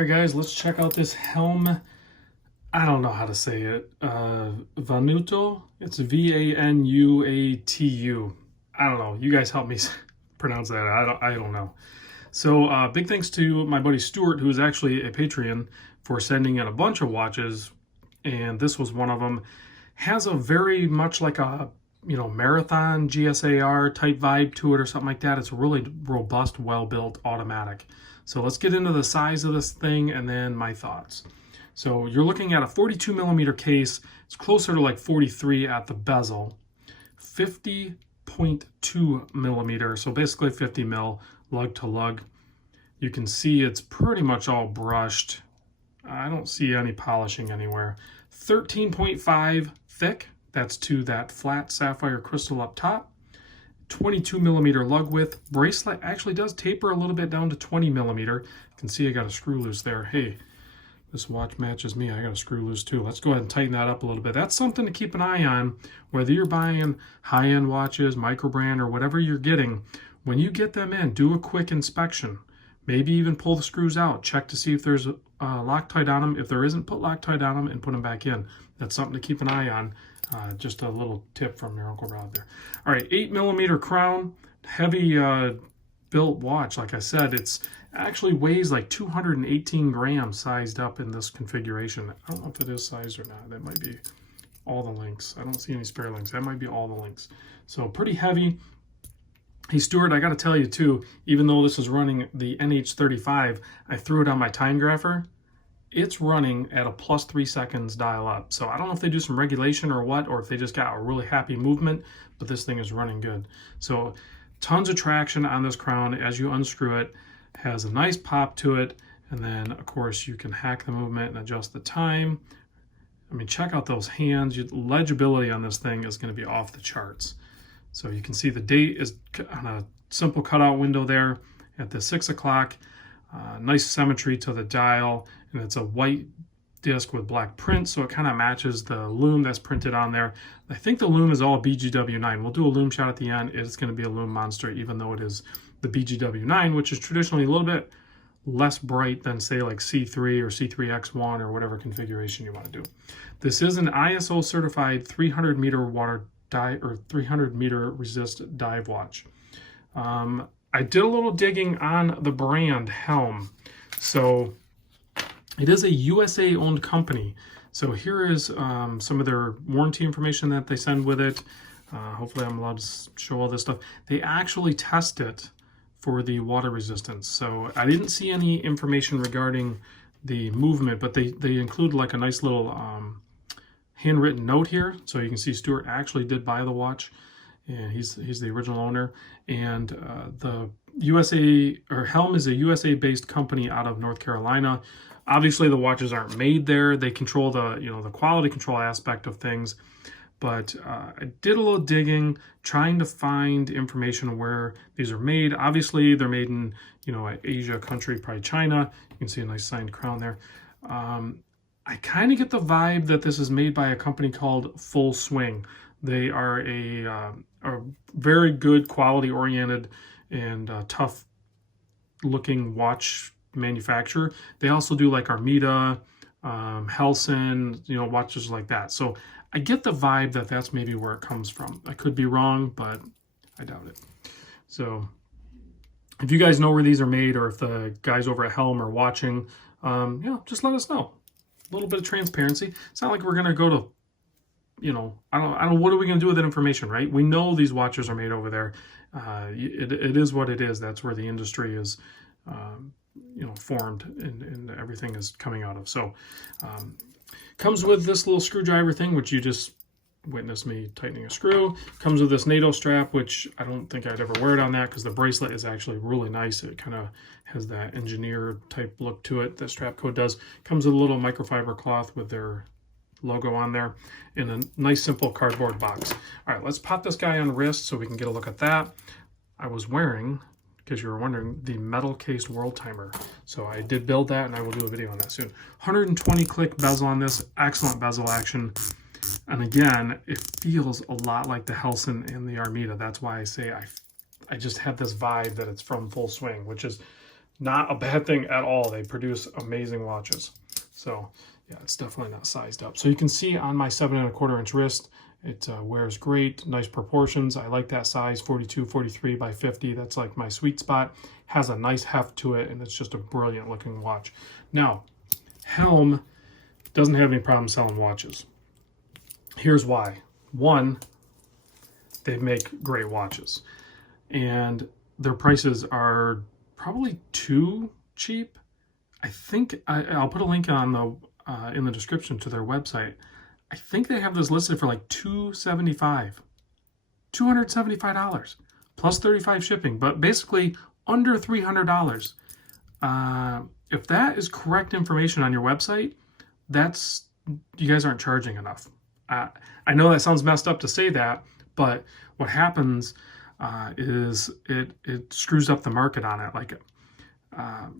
All right, guys, let's check out this Helm. I don't know how to say it. Vanuatu. It's Vanuatu. I don't know. You guys help me pronounce that. I don't know. So big thanks to my buddy Stewart, who is actually a Patreon, for sending in a bunch of watches, and this was one of them. Has a very much like a marathon GSAR type vibe to it or something like that. It's a really robust, well-built automatic. So let's get into the size of this thing and then my thoughts. So you're looking at a 42 millimeter case. It's closer to like 43 at the bezel. 50.2 millimeter, so basically 50 mil lug to lug. You can see it's pretty much all brushed. I don't see any polishing anywhere. 13.5 thick. That's to that flat sapphire crystal up top. 22 millimeter lug width. Bracelet actually does taper a little bit down to 20 millimeter. You can see I got a screw loose there. Hey, this watch matches me. I got a screw loose too. Let's go ahead and tighten that up a little bit. That's something to keep an eye on, whether you're buying high-end watches, micro brand, or whatever you're getting. When you get them in, do a quick inspection. Maybe even pull the screws out. Check to see if there's Loctite on them. If there isn't, put Loctite on them and put them back in. That's something to keep an eye on. Just a little tip from your Uncle Rod there. All right, 8 millimeter crown, heavy built watch. Like I said, it's actually weighs like 218 grams sized up in this configuration. I don't know if it is sized or not. That might be all the links. I don't see any spare links. That might be all the links. So pretty heavy. Hey, Stewart, I got to tell you too, even though this is running the NH35, I threw it on my time grapher. It's running at a plus 3 seconds dial up. So I don't know if they do some regulation or what, or if they just got a really happy movement, but this thing is running good. So tons of traction on this crown as you unscrew it. Has a nice pop to it. And then of course you can hack the movement and adjust the time. I mean, check out those hands. Legibility on this thing is going to be off the charts. So you can see the date is on a simple cutout window there at the 6 o'clock. Nice symmetry to the dial, and it's a white disc with black print, so it kind of matches the lume that's printed on there. I think the lume is all BGW9. We'll do a lume shot at the end. It's going to be a lume monster, even though it is the BGW9, which is traditionally a little bit less bright than, say, like C3 or C3X1 or whatever configuration you want to do. This is an ISO certified 300 meter water dive or 300 meter resist dive watch. I did a little digging on the brand Helm. So it is a USA owned company. So here is some of their warranty information that they send with it. Hopefully I'm allowed to show all this stuff. They actually test it for the water resistance. So I didn't see any information regarding the movement, but they include like a nice little handwritten note here. So you can see Stewart actually did buy the watch, and he's the original owner. And the USA, or Helm, is a USA based company out of North Carolina. Obviously the watches aren't made there. They control the the quality control aspect of things. But I did a little digging, trying to find information where these are made. Obviously they're made in an Asia country, probably China. You can see a nice signed crown there. I kind of get the vibe that this is made by a company called Full Swing. They are a very good, quality-oriented and tough looking watch manufacturer. They also do like Armida, Helson, watches like that. So I get the vibe that that's maybe where it comes from. I could be wrong, but I doubt it. So if you guys know where these are made, or if the guys over at Helm are watching, just let us know. A little bit of transparency. It's not like we're gonna go to, I don't. What are we gonna do with that information, right? We know these watches are made over there. It is what it is. That's where the industry is, formed, and everything is coming out of. So, comes with this little screwdriver thing, which you just witnessed me tightening a screw. Comes with this Nato strap, which I don't think I'd ever wear it on that, because the bracelet is actually really nice. It kind of has that engineer type look to it that Strapco does. Comes with a little microfiber cloth with their logo on there in a nice simple cardboard box. All right, let's pop this guy on wrist so we can get a look at that. I was wearing, because you were wondering, the metal cased world timer. So I did build that, and I will do a video on that soon. 120 click bezel on this, excellent bezel action. And again, it feels a lot like the Helson and the Armida. That's why I say I just had this vibe that it's from Full Swing, which is not a bad thing at all. They produce amazing watches. So yeah, it's definitely not sized up. So you can see on my 7¼ inch wrist, it wears great, nice proportions. I like that size, 42, 43 by 50. That's like my sweet spot. Has a nice heft to it, and it's just a brilliant looking watch. Now, Helm doesn't have any problem selling watches. Here's why. One, they make great watches, and their prices are probably too cheap. I think I'll put a link on the in the description to their website. I think they have this listed for like $275 plus 35 shipping, but basically under $300. If that is correct information on your website, that's, you guys aren't charging enough. I know that sounds messed up to say that, but what happens is it screws up the market on it, like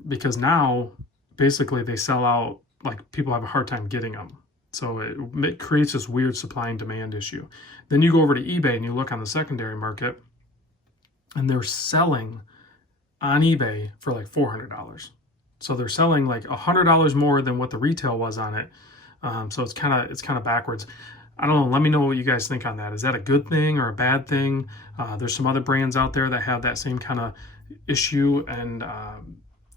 because now basically they sell out, like people have a hard time getting them. So it creates this weird supply and demand issue. Then you go over to eBay and you look on the secondary market, and they're selling on eBay for like $400. So they're selling like $100 more than what the retail was on it. So it's kind of backwards. I don't know. Let me know what you guys think on that. Is that a good thing or a bad thing? There's some other brands out there that have that same kind of issue, and I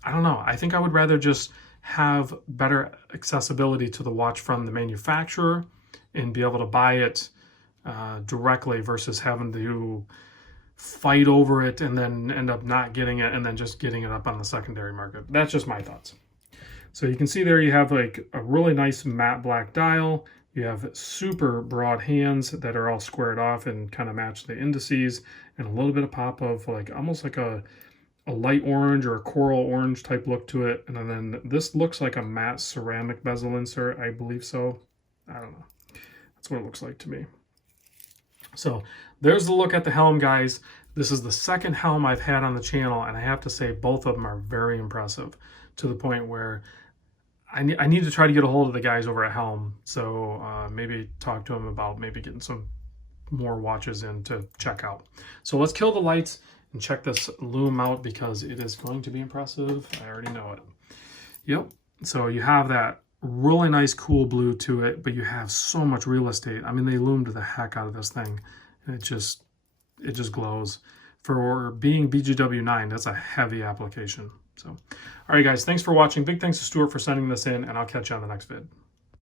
don't know. I think I would rather just have better accessibility to the watch from the manufacturer and be able to buy it directly versus having to fight over it and then end up not getting it and then just getting it up on the secondary market. That's just my thoughts. So you can see there you have like a really nice matte black dial. You have super broad hands that are all squared off and kind of match the indices, and a little bit of pop of like almost like a light orange or a coral orange type look to it. And then this looks like a matte ceramic bezel insert, I believe so. I don't know. That's what it looks like to me. So there's the look at the Helm, guys. This is the second Helm I've had on the channel, and I have to say both of them are very impressive, to the point where I need to try to get a hold of the guys over at Helm. So maybe talk to them about maybe getting some more watches in to check out. So let's kill the lights and check this lume out, because it is going to be impressive. I already know it. Yep. So you have that really nice cool blue to it, but you have so much real estate. I mean, they loomed the heck out of this thing, and it just glows. For being BGW9, that's a heavy application. So, all right, guys, thanks for watching. Big thanks to Stewart for sending this in, and I'll catch you on the next vid.